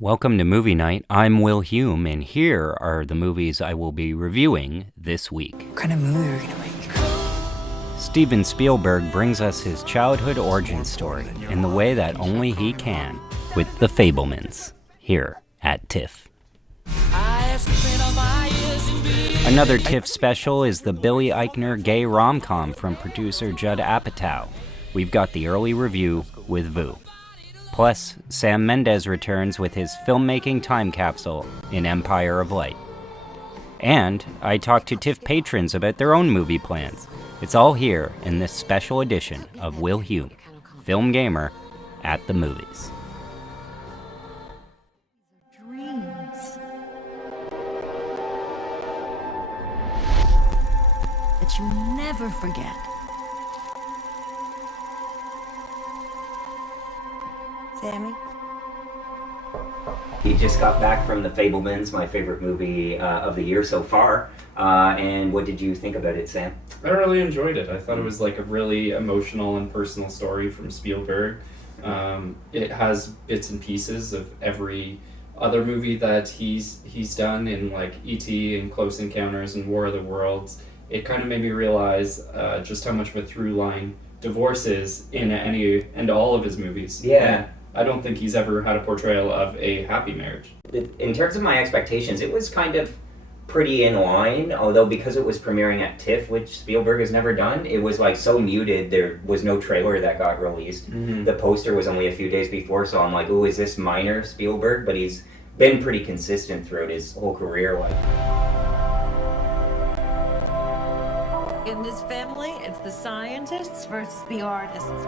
Welcome to Movie Night. I'm Will Hume, and here are the movies I will be reviewing this week. What kind of movie are we gonna make? Steven Spielberg brings us his childhood origin story in the way that only he can, with The Fabelmans, here at TIFF. Another TIFF special is the Billy Eichner gay rom-com from producer Judd Apatow. We've got the early review with Vu. Plus, Sam Mendes returns with his filmmaking time capsule in Empire of Light. And I talked to TIFF patrons about their own movie plans. It's all here in this special edition of Will Hume, FilmGamer, at the movies. Dreams that you never forget. Sammy? He just got back from The Fabelmans, my favorite movie of the year so far. And what did you think about it, Sam? I really enjoyed it. I thought it was like a really emotional and personal story from Spielberg. It has bits and pieces of every other movie that he's done in like E.T. and Close Encounters and War of the Worlds. It kind of made me realize just how much of a through line divorce is in any and all of his movies. Yeah. And I don't think he's ever had a portrayal of a happy marriage. In terms of my expectations, it was kind of pretty in line, although because it was premiering at TIFF, which Spielberg has never done, it was like so muted. There was no trailer that got released. Mm-hmm. The poster was only a few days before, so I'm like, oh, is this minor Spielberg? But he's been pretty consistent throughout his whole career. In this family, it's the scientists versus the artists.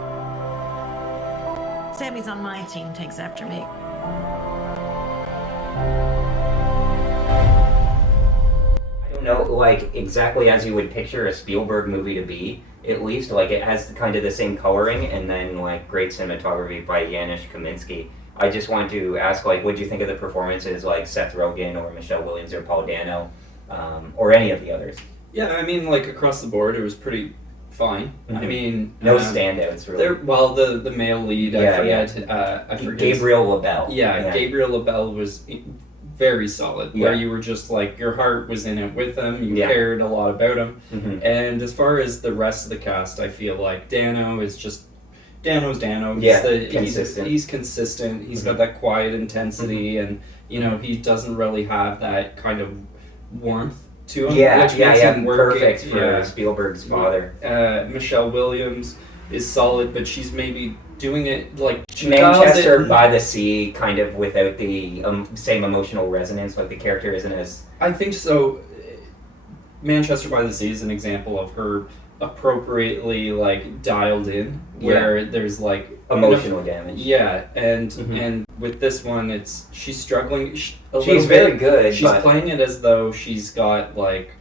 Sammy's on my team, takes after me. I don't know, like, exactly as you would picture a Spielberg movie to be, at least. Like, it has kind of the same coloring, and then, like, great cinematography by Janusz Kaminski. I just want to ask, like, what do you think of the performances, like Seth Rogen or Michelle Williams or Paul Dano, or any of the others? Yeah, I mean, like across the board, it was pretty fine. Mm-hmm. I mean, No standouts, really. The male lead, I forget. Gabriel LaBelle. Yeah, Gabriel LaBelle was very solid. Yeah. Where you were just like, your heart was in it with him. You Yeah. cared a lot about him. Mm-hmm. And as far as the rest of the cast, I feel like Dano's Dano. Yeah, consistent. He's consistent. He's Mm-hmm. got that quiet intensity, and he doesn't really have that kind of warmth to him. Which makes him work perfect for Spielberg's father. Michelle Williams is solid, but she's maybe doing it like Manchester by the Sea, kind of without the same emotional resonance. Like the character isn't as. I think so. Manchester by the Sea is an example of her appropriately like dialed in, where there's like emotional damage. Yeah, and Mm-hmm. and with this one, she's struggling. She's very good. She's playing it as though she's got like,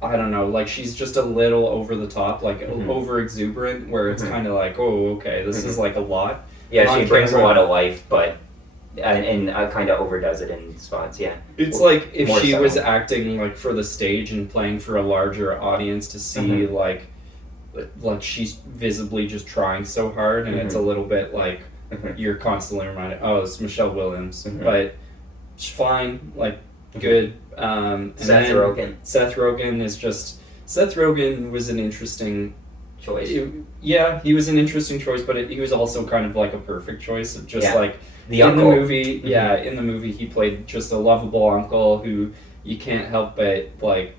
I don't know, like she's just a little over the top, like over exuberant, where it's kind of like, oh, okay, this is like a lot. Yeah, she brings a lot of life, but and kind of overdoes it in spots. Yeah, it's like if she subtle. was acting like for the stage and playing for a larger audience to see like she's visibly just trying so hard, and it's a little bit like you're constantly reminded, oh, it's Michelle Williams, but she's fine, like good. Seth Rogen. Seth Rogen was an interesting choice. He was an interesting choice, but he was also kind of like a perfect choice. Just like the in uncle. the movie, in the movie he played just a lovable uncle who you can't help but like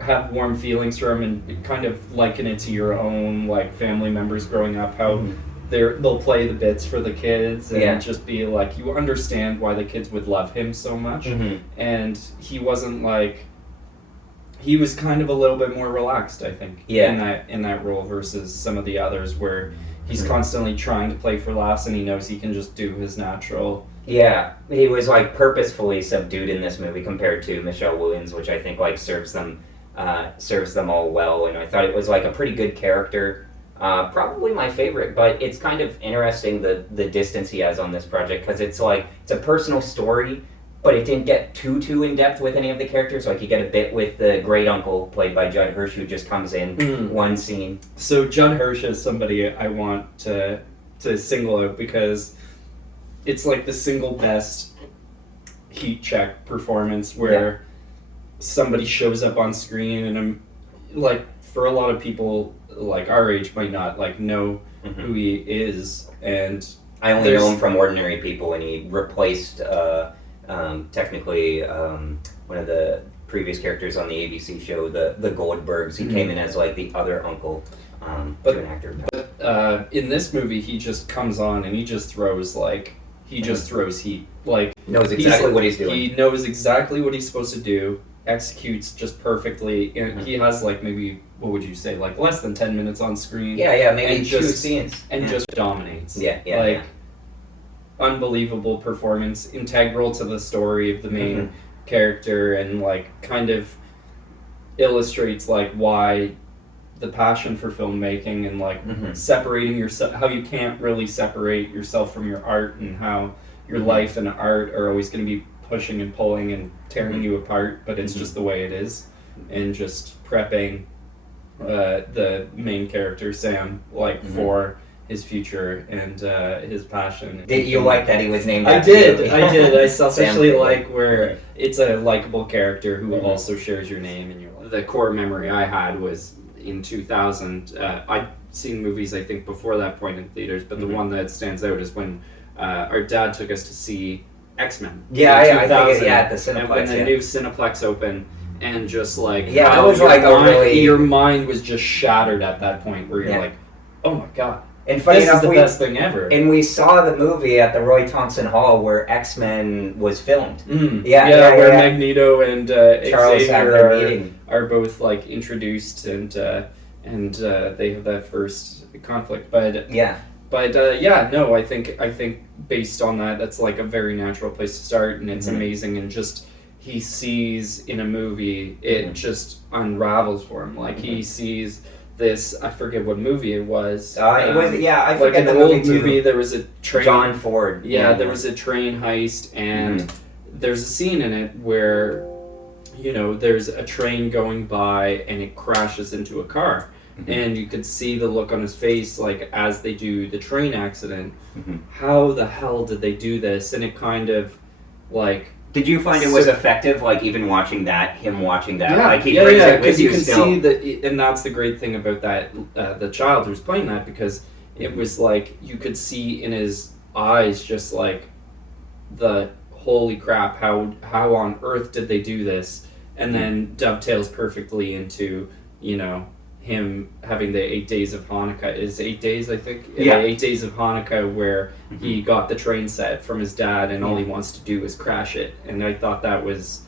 have warm feelings for him, and kind of liken it to your own like family members growing up, how they'll play the bits for the kids and just be like, you understand why the kids would love him so much. And he wasn't like, he was kind of a little bit more relaxed, I think, in that role versus some of the others where he's constantly trying to play for laughs, and he knows he can just do his natural. Yeah, he was like purposefully subdued in this movie compared to Michelle Williams, which I think like serves them all well. And I thought it was like a pretty good character. Probably my favorite, but it's kind of interesting the distance he has on this project, because it's like it's a personal story, but it didn't get too in depth with any of the characters. Like you get a bit with the great uncle played by Judd Hirsch, who just comes in one scene. So Judd Hirsch is somebody I want to single out, because it's like the single best heat check performance where somebody shows up on screen, and I'm like, for a lot of people like our age might not like know who he is, and I only know him from Ordinary People, and he replaced technically one of the previous characters on the ABC show, the Goldbergs. He came in as like the other uncle to an actor. But in this movie, he just comes on and he just throws throws heat. Like, knows exactly what he's doing. He knows exactly what he's supposed to do. Executes just perfectly. And he has like maybe, what would you say, like less than 10 minutes on screen. Maybe two scenes. And just dominates. Yeah. Unbelievable performance, integral to the story of the main character, and like kind of illustrates like why the passion for filmmaking, and like separating yourself, how you can't really separate yourself from your art, and how your life and art are always going to be pushing and pulling and tearing you apart, but it's just the way it is. And just prepping the main character Sam for his future and his passion. Did you like that he was named I after did. you? I did. I selfishly like where it's a likable character who also shares your name in your life. The core memory I had was in 2000. I'd seen movies, I think, before that point in theaters, but the one that stands out is when our dad took us to see X-Men. I think at the Cineplex. And when the new Cineplex opened, and just like that was like your mind was just shattered at that point, where you're like, oh my god. And funny this enough, is the best thing ever. And we saw the movie at the Roy Thompson Hall where X-Men was filmed. Where Magneto and Charles Xavier are both like introduced, and they have that first conflict. But I think based on that, that's like a very natural place to start, and it's amazing. And just he sees in a movie, it just unravels for him. Like he sees this, I forget what movie it was. I forget like an the old movie. There was a train. John Ford. There was a train heist, and there's a scene in it where, there's a train going by and it crashes into a car. And you could see the look on his face, like, as they do the train accident. How the hell did they do this? And it kind of, like... Did you find it was effective, like, even watching that? Yeah, like, he brings it with because you can still. see that, and that's the great thing about that, the child who's playing that, because it was, like, you could see in his eyes just, like, the holy crap, how on earth did they do this? And then dovetails perfectly into, him having the 8 days of Hanukkah. Is 8 days, I think? 8 days of Hanukkah, where he got the train set from his dad, and all he wants to do is crash it. And I thought that was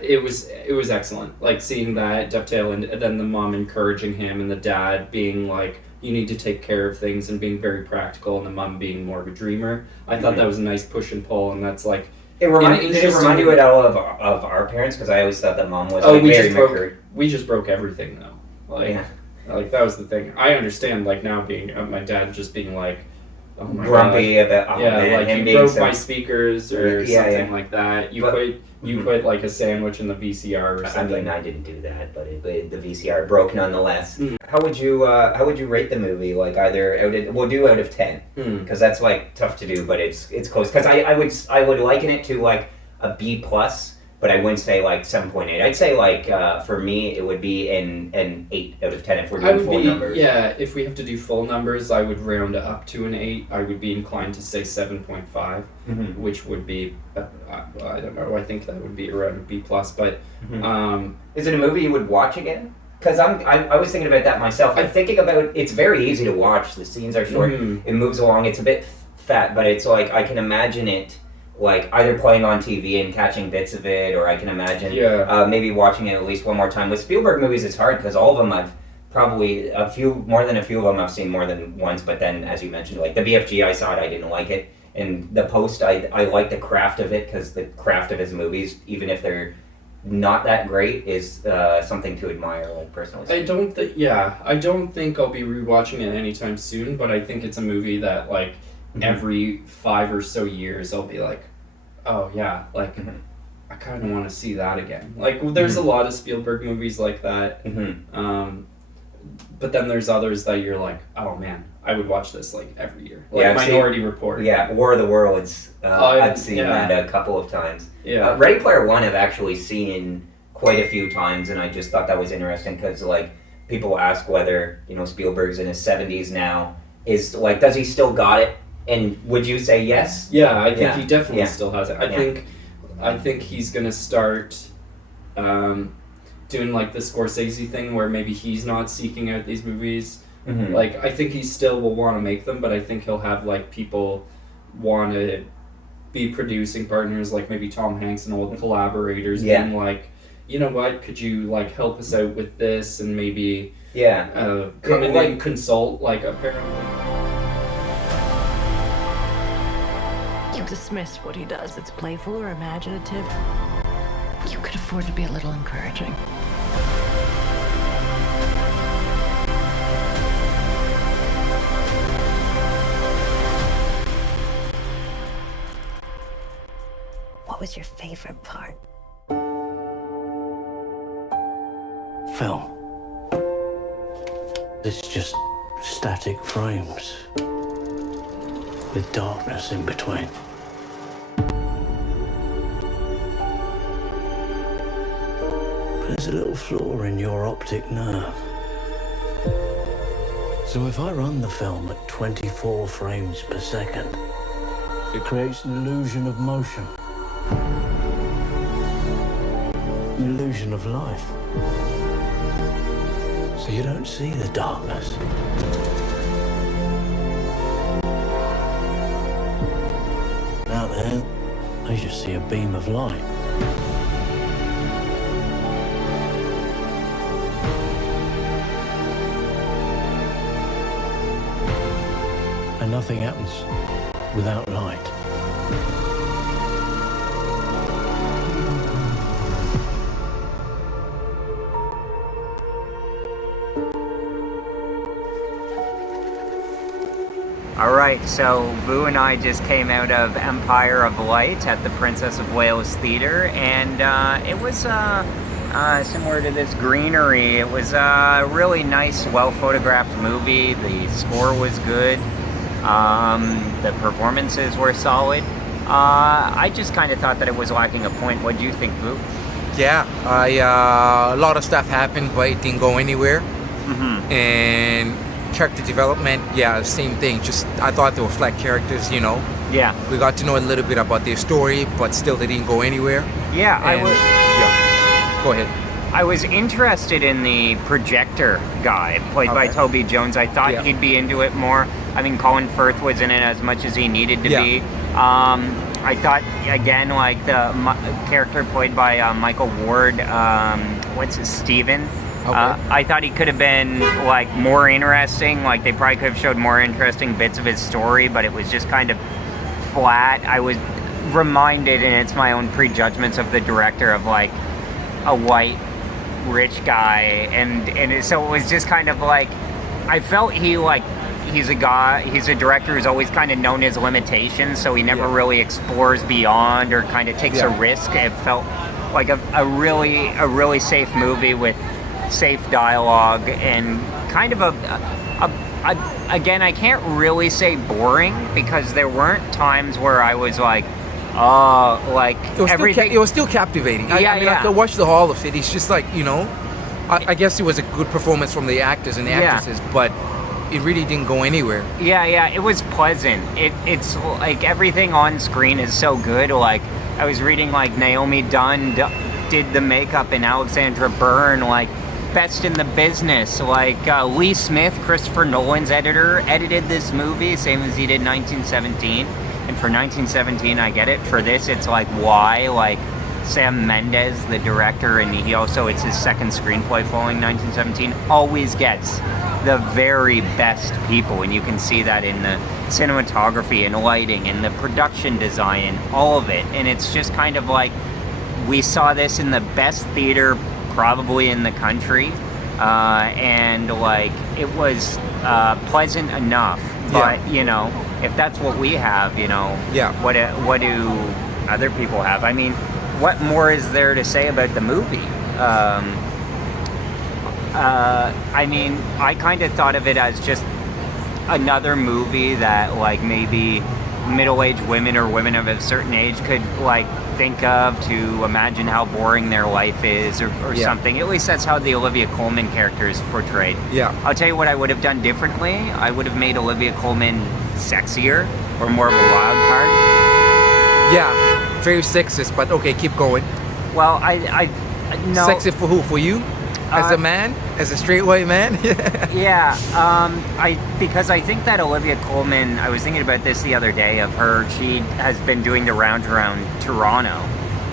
it was excellent, like seeing that dovetail, and then the mom encouraging him, and the dad being like, you need to take care of things, and being very practical, and the mom being more of a dreamer. I thought that was a nice push and pull, and that's like... Did it remind you at all of our parents? Because I always thought that mom was we just broke everything, though. Like that was the thing. I understand, like, now being my dad just being like, oh my grumpy god, about like you broke my speakers or something like that. You put like a sandwich in the VCR or something. I mean, I didn't do that, but the VCR broke nonetheless. How would you rate the movie? Like, either out of 10, because that's like tough to do, but it's close. Because I would liken it to like a B+. But I wouldn't say like 7.8. I'd say like for me it would be an 8 out of 10 if we're doing full numbers. Yeah, if we have to do full numbers, I would round up to an 8. I would be inclined to say 7.5, which would be I don't know. I think that would be around a B+. But is it a movie you would watch again? Because I was thinking about that myself. I'm thinking about, it's very easy to watch. The scenes are short. It moves along. It's a bit fat, but it's like I can imagine it. Like, either playing on TV and catching bits of it, or I can imagine maybe watching it at least one more time. With Spielberg movies, it's hard, because all of them I've probably, more than a few of them I've seen more than once, but then, as you mentioned, like, the BFG, I saw it, I didn't like it. And The Post, I like the craft of it, because the craft of his movies, even if they're not that great, is something to admire, like, personally. I don't think I'll be rewatching it anytime soon, but I think it's a movie that, like, every 5 or so years I'll be like, oh yeah, like I kind of want to see that again. Like, there's a lot of Spielberg movies like that, but then there's others that you're like, oh man, I would watch this like every year. Yeah, Like Minority Report. Yeah, War of the Worlds. I've seen yeah. that a couple of times. Yeah. Ready Player One I've actually seen quite a few times, and I just thought that was interesting because like people ask whether Spielberg's in his 70s now. Is like, does he still got it? And would you say yes? Yeah, I think he definitely still has it. I Yeah. think he's gonna start doing like the Scorsese thing where maybe he's not seeking out these movies. Mm-hmm. Like, I think he still will want to make them, but I think he'll have like people want to be producing partners, like maybe Tom Hanks and old collaborators, being like, you know what, could you like help us out with this and maybe come in and consult, like, apparently. You dismiss what he does. It's playful or imaginative. You could afford to be a little encouraging. What was your favorite part? Film. It's just static frames with darkness in between. But there's a little flaw in your optic nerve. So if I run the film at 24 frames per second, it creates an illusion of motion. An illusion of life. So you don't see the darkness. Out there, I just see a beam of light. And nothing happens without light. Alright, so Vu and I just came out of Empire of Light at the Princess of Wales Theatre, and it was similar to this greenery. It was a really nice, well-photographed movie. The score was good. The performances were solid. I just kind of thought that it was lacking a point. What do you think, Vu? Yeah, a lot of stuff happened, but it didn't go anywhere. Mm-hmm. And character development, yeah, same thing. Just I thought they were flat characters, Yeah. We got to know a little bit about their story, but still they didn't go anywhere. Yeah, And, yeah. Go ahead. I was interested in the projector guy, played by Toby Jones. I thought he'd be into it more. I mean, Colin Firth was in it as much as he needed to be. I thought, again, like the character played by Michael Ward, Steven? Okay. I thought he could have been, like, more interesting. Like, they probably could have showed more interesting bits of his story, but it was just kind of flat. I was reminded, and it's my own prejudgments of the director, of, like, a white, rich guy. And so it was just kind of like, I felt he's a director who's always kind of known his limitations, so he never really explores beyond or kind of takes a risk. It felt like a really safe movie with safe dialogue and kind of again, I can't really say boring, because there weren't times where I was like, oh, like everything. It was still captivating. I could watch the whole of it. It's just like, I guess it was a good performance from the actors and the actresses, but it really didn't go anywhere. Yeah, it was pleasant. It's like everything on screen is so good. Like, I was reading, like, Naomi Dunn did the makeup, and Alexandra Byrne, like, best in the business. Like, Lee Smith, Christopher Nolan's editor, edited this movie, same as he did 1917. And for 1917, I get it. For this, it's like, why? Like, Sam Mendes, the director, and it's his second screenplay following 1917, always gets the very best people, and you can see that in the cinematography and lighting and the production design, all of it. And it's just kind of like, we saw this in the best theater probably in the country, and like, it was pleasant enough. But if that's what we have, what do other people have? I mean, what more is there to say about the movie? I mean, I kind of thought of it as just another movie that like maybe middle-aged women or women of a certain age could like think of to imagine how boring their life is or something. At least that's how the Olivia Colman character is portrayed. Yeah. I'll tell you what I would have done differently. I would have made Olivia Colman sexier or more of a wild card. Yeah, very sexist, but okay, keep going. Well, I no. Sexist for who? For you? As a man? As a straight white man? Yeah, because I think that Olivia Colman, I was thinking about this the other day of her, she has been doing the rounds around Toronto,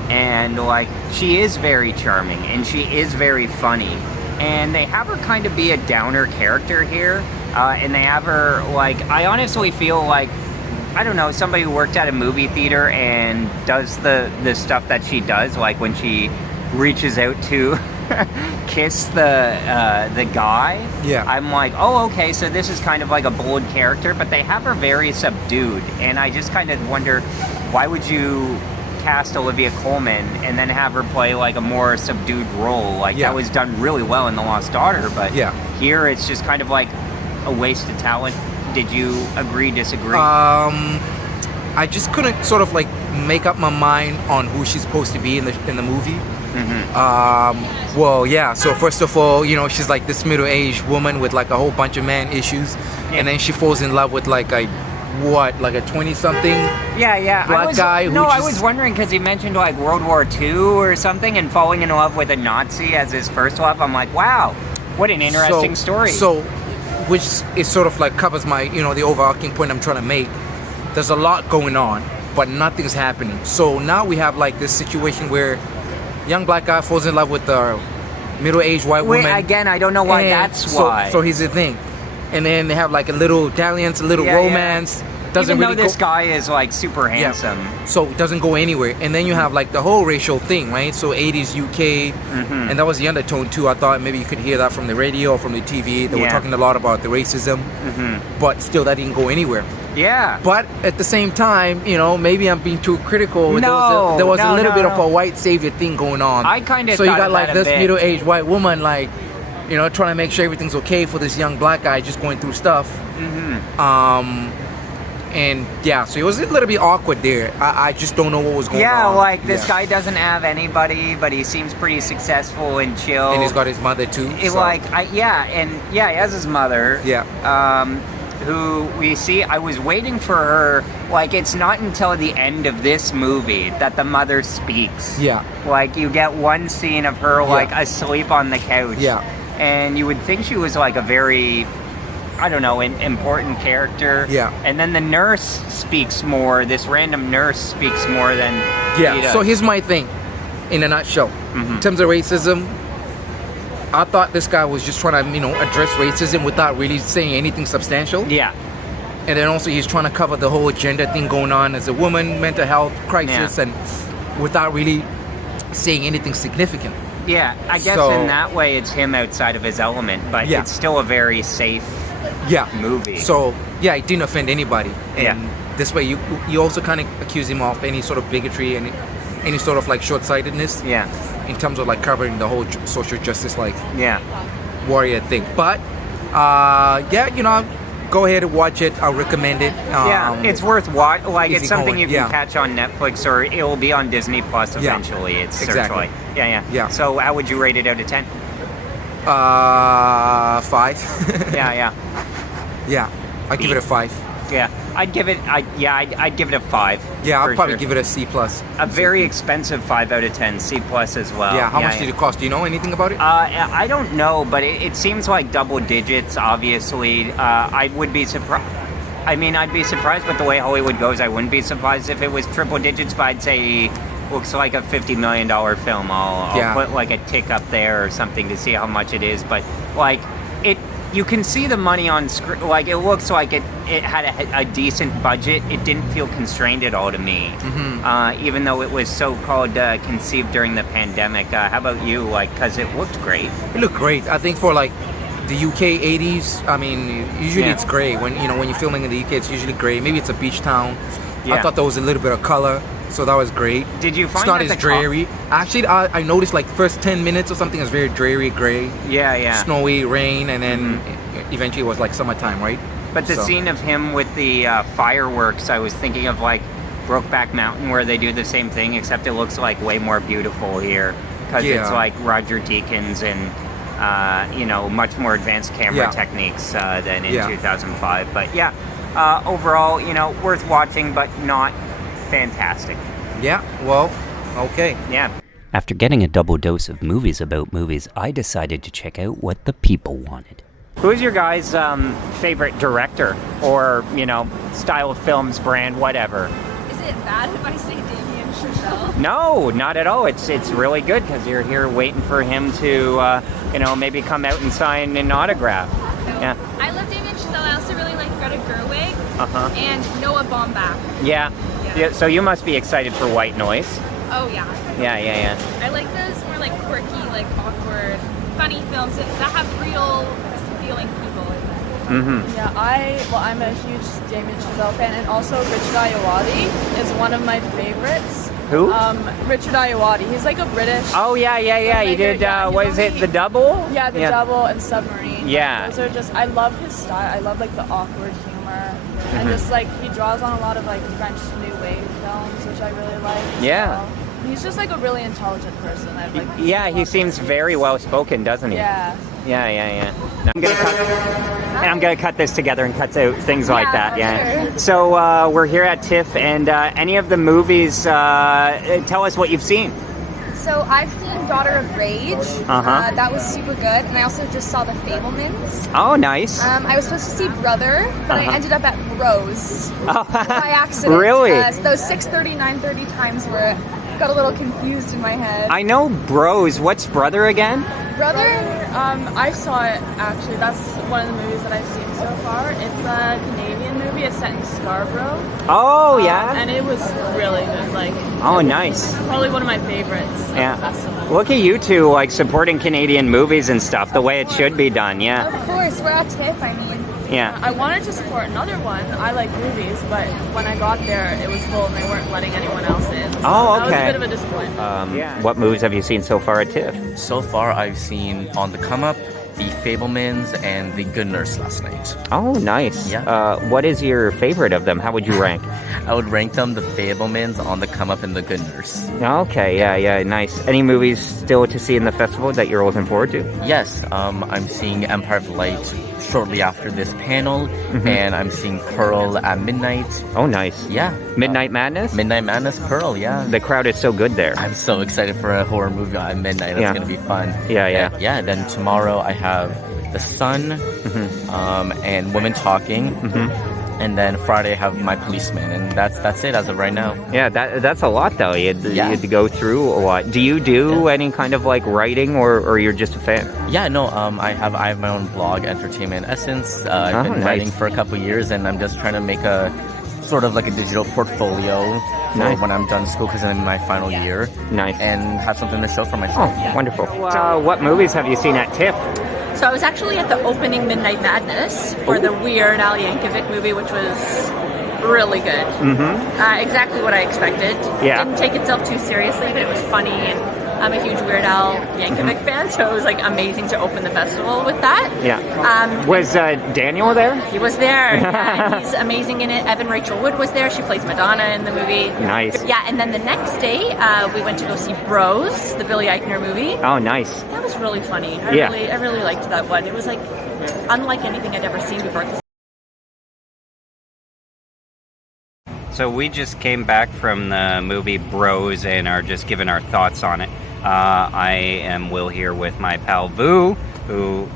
and like, she is very charming, and she is very funny, and they have her kind of be a downer character here, and they have her, like, I honestly feel like, I don't know, somebody who worked at a movie theater and does the stuff that she does, like when she reaches out to kiss the guy. Yeah. I'm like, oh, okay, so this is kind of like a bold character, but they have her very subdued, and I just kind of wonder, why would you cast Olivia Colman and then have her play like a more subdued role? Like, that was done really well in The Lost Daughter, but here it's just kind of like a waste of talent. Did you agree, disagree? I just couldn't sort of like make up my mind on who she's supposed to be in the movie. Well, yeah, so first of all, you know, she's like this middle-aged woman with like a whole bunch of man issues, and then she falls in love with like a 20-something black guy who I was wondering, because he mentioned like World War II or something, and falling in love with a Nazi as his first love. I'm like, wow, what an interesting story. So, which is sort of like covers my, you know, the overarching point I'm trying to make. There's a lot going on, but nothing's happening. So now we have like this situation where young black guy falls in love with a middle-aged white woman. Again, I don't know why that's why. So here's the thing. And then they have like a little dalliance, a little romance. Even though this guy is like super handsome. So it doesn't go anywhere. And then you have like the whole racial thing, right? So 80s UK, and that was the undertone too. I thought maybe you could hear that from the radio or from the TV. They were talking a lot about the racism, but still that didn't go anywhere. Yeah. But at the same time, you know, maybe I'm being too critical. No, there was a little bit of a white savior thing going on. I kind of So you got like this bit. middle-aged white woman, like, you know, trying to make sure everything's okay for this young black guy just going through stuff. And yeah, so it was a little bit awkward there. I just don't know what was going on. Yeah, like this guy doesn't have anybody, but he seems pretty successful and chill. And he's got his mother too. He has his mother. Yeah. Who we see, I was waiting for her, like, it's not until the end of this movie that the mother speaks. Yeah. Like, you get one scene of her, like, asleep on the couch. Yeah. And you would think she was, like, a very, I don't know, an important character. Yeah. And then the nurse speaks more, this random nurse speaks more than he does. So here's my thing, in a nutshell. In terms of racism, I thought this guy was just trying to, you know, address racism without really saying anything substantial. Yeah. And then also he's trying to cover the whole gender thing going on as a woman, mental health crisis, and without really saying anything significant. Yeah, I guess in that way it's him outside of his element, but it's still a very safe movie. So, yeah, it didn't offend anybody. And this way you also kind of accuse him of any sort of bigotry and any sort of like short-sightedness. Yeah. In terms of like covering the whole social justice like warrior thing. But you know, go ahead and watch it. I'll recommend it. It's worth watching. Like, it's something going. you can catch on Netflix, or it will be on Disney Plus eventually. It's exactly. Searchlight. Yeah. So how would you rate it out of 10? 5. Yeah, I'd give it a 5. Yeah, I'd give it. I'd give it a 5. Yeah, I'll probably give it a C+. A very expensive 5 out of 10, C+ as well. Yeah, how much did it cost? Do you know anything about it? I don't know, but it seems like double digits. Obviously, I would be surprised. I mean, I'd be surprised with the way Hollywood goes. I wouldn't be surprised if it was triple digits, but I'd say looks like a $50 million film. I'll put like a tick up there or something to see how much it is. But like it. You can see the money on screen. Like, it looks like it had a decent budget. It didn't feel constrained at all to me, even though it was so-called conceived during the pandemic. How about you? Like, because it looked great. It looked great. I think for like the UK 80s, I mean, usually it's gray. When you're filming in the UK, it's usually gray. Maybe it's a beach town. I thought there was a little bit of color, so that was great. Did you find it's not as dreary? Actually, I noticed like first 10 minutes or something is very dreary, gray. Yeah. Snowy, rain, and then eventually it was like summertime, right? But the So- scene of him with the fireworks, I was thinking of like Brokeback Mountain, where they do the same thing, except it looks like way more beautiful here because it's Yeah. like Roger Deakins and much more advanced camera techniques than in 2005. But yeah, overall, worth watching, but not fantastic. Yeah, well, okay. Yeah. After getting a double dose of movies about movies, I decided to check out what the people wanted. Who's your guys' favorite director or, style of films, brand, whatever? Is it bad if I say Damien Chazelle? No, not at all. It's really good because you're here waiting for him to, maybe come out and sign an autograph. Yeah. I love Damien Chazelle. I also really like Greta Gerwig and Noah Baumbach. Yeah. So you must be excited for White Noise. Oh yeah. Yeah. I like those more like quirky, like awkward, funny films that have real feeling people in them. Mm-hmm. Yeah, I'm a huge Damien Chazelle fan, and also Richard Ayoade is one of my favorites. Who? Richard Ayoade. He's like a British. Oh yeah. He did. What is it? The Double? Yeah, The Double and Submarine. Yeah. Those are just. I love his style. I love like the awkward humor, and just like he draws on a lot of like French New Wave films, which I really like. Yeah. So, he's just like a really intelligent person. He seems very well spoken, doesn't he? Yeah. Yeah. No, I'm gonna cut this together and cut out things like that. Yeah. Sure. So we're here at TIFF, and any of the movies. Tell us what you've seen. So I've seen Daughter of Rage. That was super good, and I also just saw The Fabelmans. Oh, nice. I was supposed to see Brother, but I ended up at Bros by accident. Really? So those 6:30, 9:30 times got a little confused in my head. I know Bros. What's Brother again? Brother? I saw it actually. That's one of the movies that I've seen so far. It's a Canadian movie. It's set in Scarborough. Oh, yeah? And it was really good. Oh, nice. Probably one of my favorites. Yeah. Look at you two, supporting Canadian movies and stuff the way it should be done, yeah. Of course, we're at TIFF, I mean. Yeah. I wanted to support another one. I like movies, but when I got there, it was full and they weren't letting anyone else in. So Oh, okay. That was a bit of a disappointment. What movies have you seen so far at TIFF? So far, I've seen On the Come Up, The Fabelmans, and The Good Nurse last night. Oh, nice. Yeah. What is your favorite of them? How would you rank? I would rank them The Fabelmans, On the Come Up, and The Good Nurse. Okay, yeah, nice. Any movies still to see in the festival that you're looking forward to? Yes, I'm seeing Empire of Light shortly after this panel, and I'm seeing Pearl at midnight. Oh, nice. Yeah. Midnight Madness? Midnight Madness, Pearl, yeah. The crowd is so good there. I'm so excited for a horror movie at midnight. That's going to be fun. Yeah. Yeah, then tomorrow I have The Sun, and Women Talking. And then Friday I have My Policeman, and that's it as of right now. Yeah, that's a lot though. You had to go through a lot. Do you do any kind of writing, or you're just a fan? Yeah, no. I have my own blog, Entertainment Essence. I've been writing for a couple years, and I'm just trying to make a sort of like a digital portfolio for when I'm done school, because I'm in my final year. Nice. And have something to show for myself. Oh, wonderful. So, what movies have you seen at TIFF? So I was actually at the opening Midnight Madness for the Weird Al Yankovic movie, which was really good. Exactly what I expected. Yeah. Didn't take itself too seriously, but it was funny, and I'm a huge Weird Al Yankovic fan, so it was amazing to open the festival with that. Yeah. Was Daniel there? He was there. Yeah, and he's amazing in it. Evan Rachel Wood was there. She plays Madonna in the movie. Nice. Yeah, and then the next day, we went to go see Bros, the Billy Eichner movie. Oh, nice. That was really funny. I really liked that one. It was unlike anything I'd ever seen before. So we just came back from the movie Bros and are just giving our thoughts on it. I am Will here with my pal Vu, who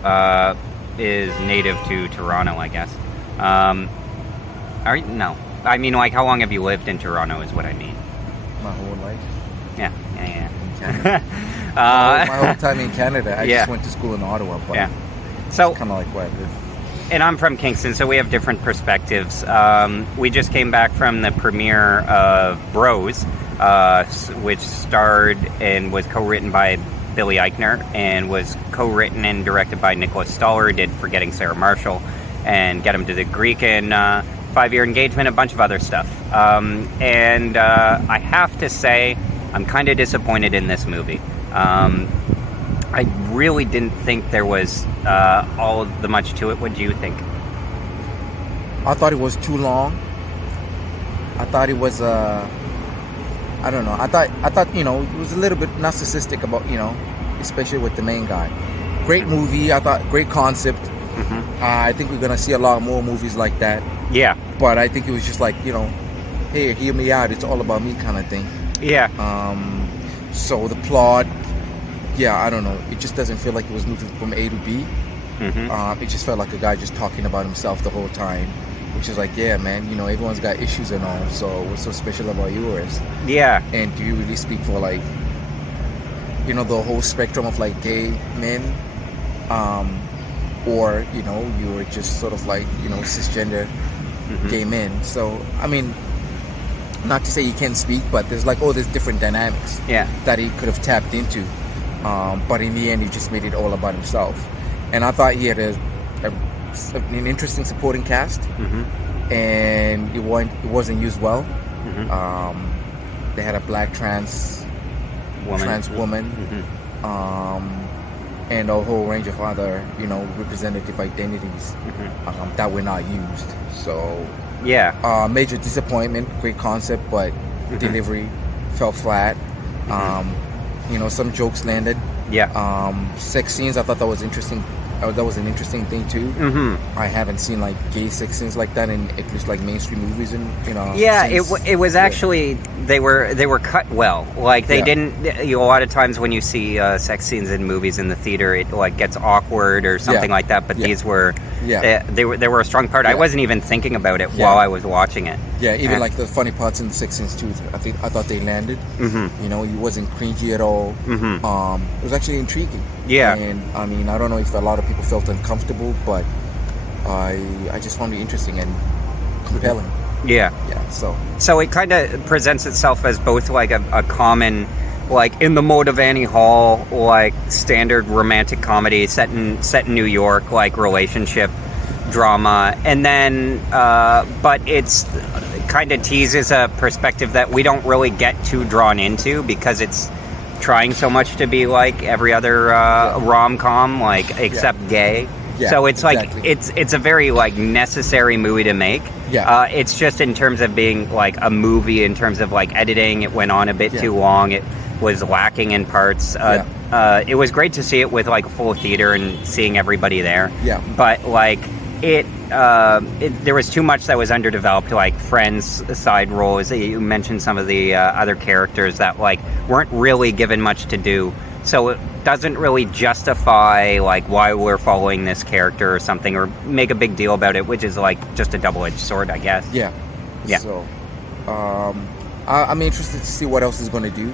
is native to Toronto, I guess. No. I mean, how long have you lived in Toronto is what I mean. My whole life. Yeah. My whole time in Canada. I just went to school in Ottawa, but so kind of like where I live. And I'm from Kingston, so we have different perspectives. We just came back from the premiere of Bros, which starred and was co-written by Billy Eichner and was co-written and directed by Nicholas Stoller, who did Forgetting Sarah Marshall and Get Him to the Greek and 5-Year Engagement, a bunch of other stuff. And I have to say, I'm kind of disappointed in this movie. I really didn't think there was all the much to it. What do you think? I thought it was too long. I thought it was I don't know. I thought it was a little bit narcissistic about especially with the main guy. Great movie. I thought great concept. I think we're gonna see a lot more movies like that. Yeah. But I think it was just like hey, hear me out. It's all about me kind of thing. Yeah. So the plot, I don't know. It just doesn't feel like it was moving from A to B. It just felt like a guy just talking about himself the whole time, which is like, yeah, man, everyone's got issues and all. So what's so special about yours? Yeah. And do you really speak for like, the whole spectrum of like gay men, or you're just sort of like cisgender gay men? So I mean, not to say he can't speak, but there's like all these different dynamics that he could have tapped into. But in the end, he just made it all about himself. And I thought he had an interesting supporting cast, and it wasn't used well. They had a black trans woman, and a whole range of other representative identities that were not used. So major disappointment. Great concept, but delivery fell flat. Some jokes landed. Sex scenes, I thought that was interesting. That was an interesting thing too. I haven't seen like gay sex scenes like that in at least like mainstream movies, and it was actually they were cut well. Like they didn't. A lot of times when you see sex scenes in movies in the theater, it like gets awkward or something like that. But these were they were a strong part. I wasn't even thinking about it while I was watching it. Even like the funny parts in the sex scenes too. I thought they landed. It wasn't cringy at all. It was actually intriguing. And I mean, I don't know if a lot of people felt uncomfortable, but I just found it interesting and compelling. So it kind of presents itself as both like a common, like in the mode of Annie Hall, like standard romantic comedy set in New York, like relationship drama, and then but it's kind of teases a perspective that we don't really get too drawn into because it's trying so much to be like every other rom-com, like except gay. So it's like it's a very like necessary movie to make. It's just in terms of being like a movie, in terms of like editing, it went on a bit too long. It was lacking in parts. It was great to see it with like a full theater and seeing everybody there. But like there was too much that was underdeveloped, like Friends side roles. You mentioned some of the other characters that like weren't really given much to do, so it doesn't really justify like why we're following this character or something, or make a big deal about it, which is like just a double-edged sword, I guess. So I'm interested to see what else is going to do.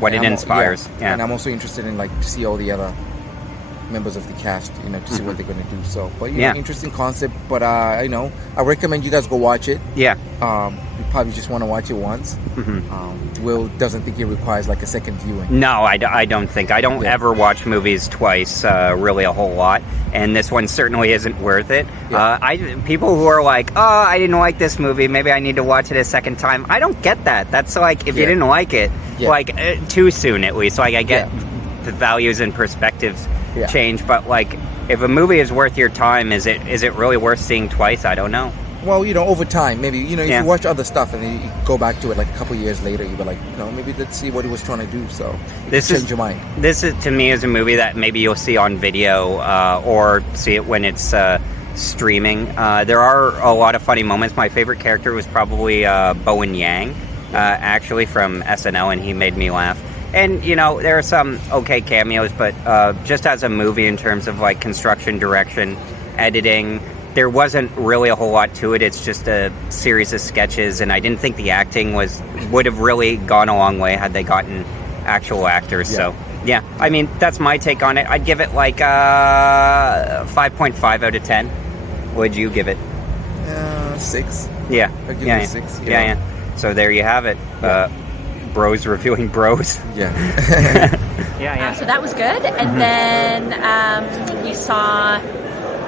What it inspires. And I'm also interested in like to see all the other members of the cast, to see what they're going to do. So, but interesting concept. But I recommend you guys go watch it. You probably just want to watch it once. Will doesn't think it requires like a second viewing. No, I don't think. I don't ever watch movies twice, really a whole lot, and this one certainly isn't worth it. People who are like, oh, I didn't like this movie, maybe I need to watch it a second time. I don't get that. That's like if you didn't like it, like too soon at least. Like I get the values and perspectives change, but like if a movie is worth your time, is it really worth seeing twice? I don't know. Well, over time, maybe, if you watch other stuff and then you go back to it like a couple years later, you'll be like, maybe let's see what he was trying to do. So change your mind. This is, to me, is a movie that maybe you'll see on video or see it when it's streaming. There are a lot of funny moments. My favorite character was probably Bowen Yang, actually from SNL, and he made me laugh. And, there are some okay cameos, but just as a movie in terms of like construction, direction, editing, there wasn't really a whole lot to it. It's just a series of sketches, and I didn't think the acting would have really gone a long way had they gotten actual actors. So, I mean, that's my take on it. I'd give it like 5.5 out of 10. What'd you give it? 6. I'd give it 6. So there you have it. Bros reviewing bros. So that was good. And then we saw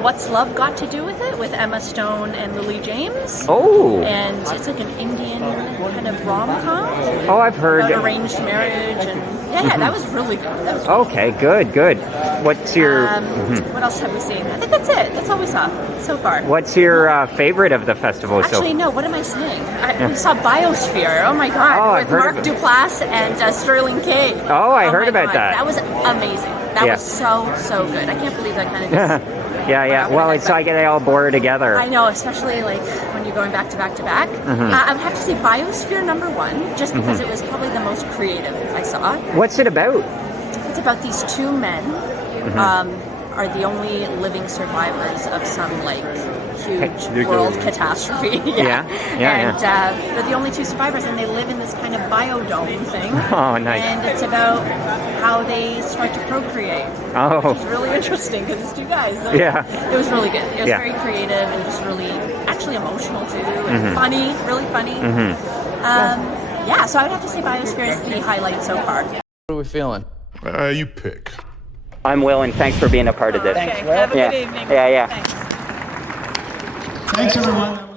What's Love Got to Do with It with Emma Stone and Lily James. Oh. And it's like an Indian kind of rom-com. Oh, I've heard. About arranged marriage and yeah, that was really good. That was Okay, good. What's your... What else have we seen? I think that's it. That's all we saw so far. What's your favorite of the festival? Actually, no. What am I saying? We saw Biosphere. Oh my God! With Mark Duplass and Sterling K. Oh, I heard about that. That was amazing. That was so good. I can't believe that kind of just... Yeah. Well, it's like they all blur together. I know, especially like when you're going back to back to back. I would have to say Biosphere #1, just because it was probably the most creative I saw. What's it about? It's about these two men are the only living survivors of some like huge world catastrophe. And they're the only two survivors, and they live in this kind of biodome thing. Oh, nice. And it's about how they start to procreate. Oh. Which is really interesting because it's two guys. So it was really good. It was very creative and just really actually emotional too, and funny, really funny. So I would have to say Biosphere is the highlight so far. What are we feeling? You pick. I'm Will, and thanks for being a part of this. Okay, have a good evening. Yeah. Thanks. Thanks, everyone.